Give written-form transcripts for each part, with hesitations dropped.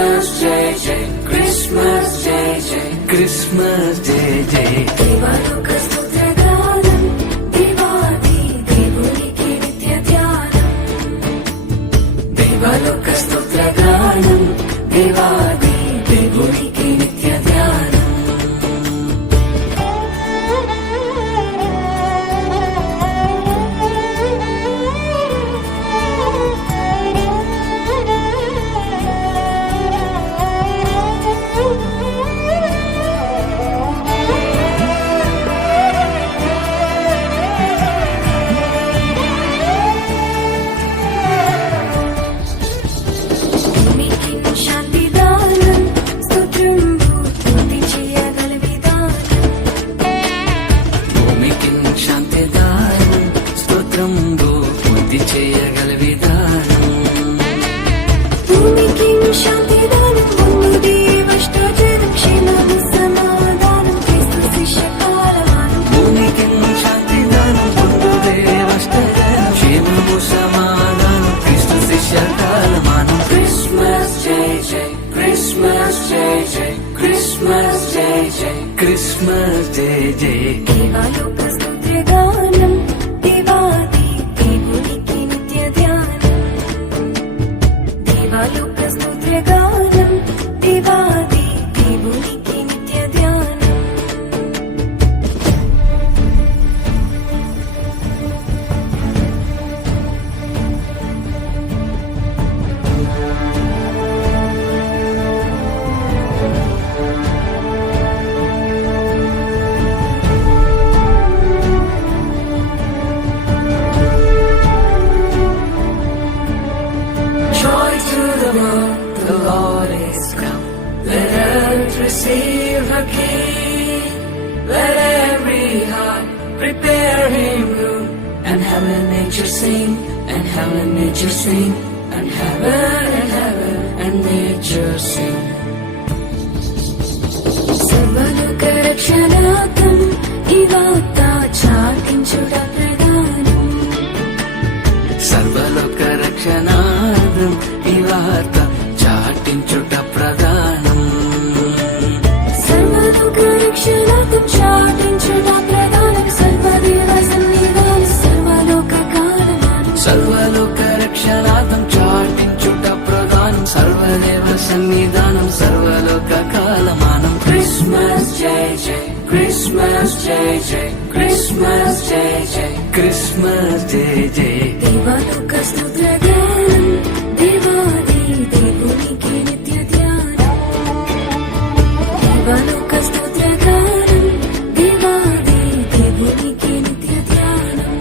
Christmas Jai Jai, Christmas Jai Jai, Christmas Jai Jai. దేవాలోక స్తోత్ర గానం, దేవాది దేవునికి నిత్య ధ్యానం. దేవాలోక స్తోత్ర గానం, దేవాది దేవునికి నిత్య ధ్యానం. Christmas Jai Jai. దేవాలోక స్తోత్ర గానం, దేవాది దేవునికి నిత్య ధ్యానం. దేవాలోక స్తోత్ర గానం, దేవాది దేవునికి నిత్య ధ్యానం. The Lord is come. Let earth receive her King. Let every heart prepare him room. And heaven and nature sing, and heaven and nature sing, and heaven and nature sing. సర్వలోక రక్షణార్థం ఈ వార్త చాటించుట ప్రధానం. సర్వలోక రక్షణార్థం ఈ వార్త చాటించుట ప్రధానం. సర్వలోక రక్షణార్థం చాటించుట ప్రధానం. సర్వదేవ సన్నిధానం సర్వలోక కాలమానం. సర్వలోక రక్షణార్థం చాటించుట ప్రధానం. సర్వదేవ సన్నిధానం సర్వలోక కాలమానం. క్రిస్మస్ జై జై, క్రిస్మస్ జై జై, క్రిస్మస్ జై జై, క్రిస్మస్ జై జై. దేవాలోక స్తోత్ర గానం, దేవాది దేవునికి నిత్య ధ్యానం. దేవాలోక స్తోత్ర గానం, దేవాది దేవునికి నిత్య ధ్యానం.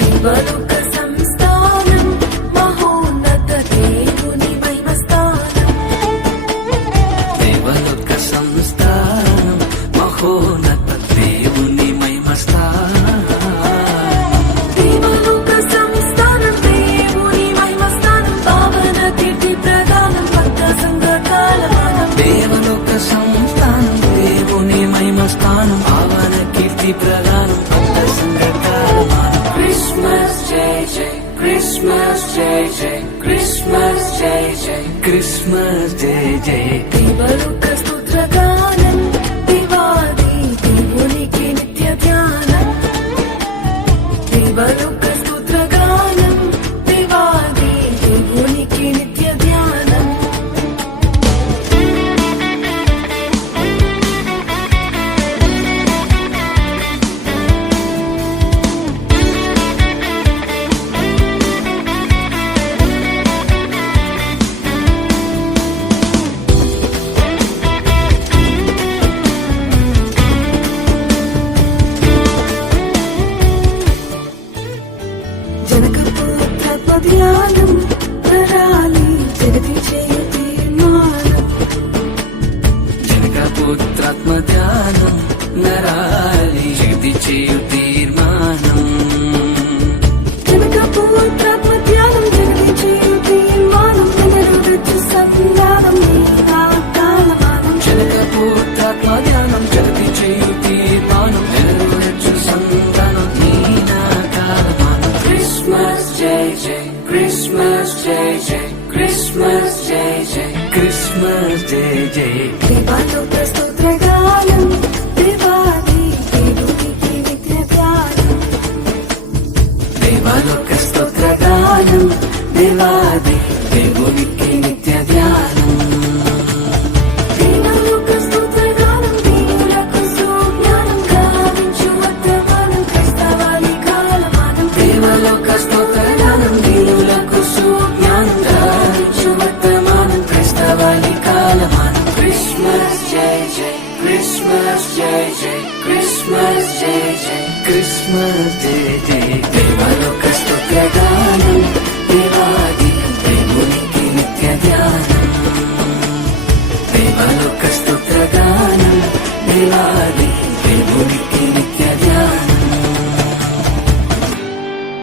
దేవలోక సంస్థానం, మహోన్నత దేవుని మహిమస్థానం. దేవలోక సంస్థానం, మహోన్నత దేవుని మహిమస్థానం. దేవలోక సంస్థానం, దేవుని మహిమస్థానం. పావన కీర్తి ప్రదానం, భక్త సంఘ కాలమానం. దేవలోక సంస్థానం, దేవుని మహిమస్థానం. పావన కీర్తి ప్రదానం, భక్త సంఘ కాలమానం. Christmas Jai Jai, Christmas Jai Jai, Christmas Jai Jai, Christmas Jai Jai. దేవలోక స్తోత్ర గానం, దేవాది దేవునికి నిత్య ధ్యానం. దేవలోక స్తోత్ర గానం, దేవాది దేవునికి నిత్య ధ్యానం. జై దేవాలోక స్తోత్రగానం దేవాది దేవునికి నిత్య ధ్యానం దేవాలోక స్తోత్రగానం దేవాది దేవునికి నిత్య ధ్యానం దేవాలోక స్తోత్రగానం దీనులకు సుజ్ఞానం గావించు వర్తమానం క్రైస్తవాని కాలమానం దేవలోక స్తోత్రగానం దీనులకు సుజ్ఞానం గావించు వర్తమానం క్రైస్తవాని కాలమానం క్రిస్మస్ జై జై క్రిస్మస్ జై జై క్రిస్మస్ జై జై క్రిస్మస్ జై జై దేవలోక స్తోత్రగానం దేవాది దేవునికి నిత్య ధ్యానం దేవలోక స్తోత్రగానం దేవా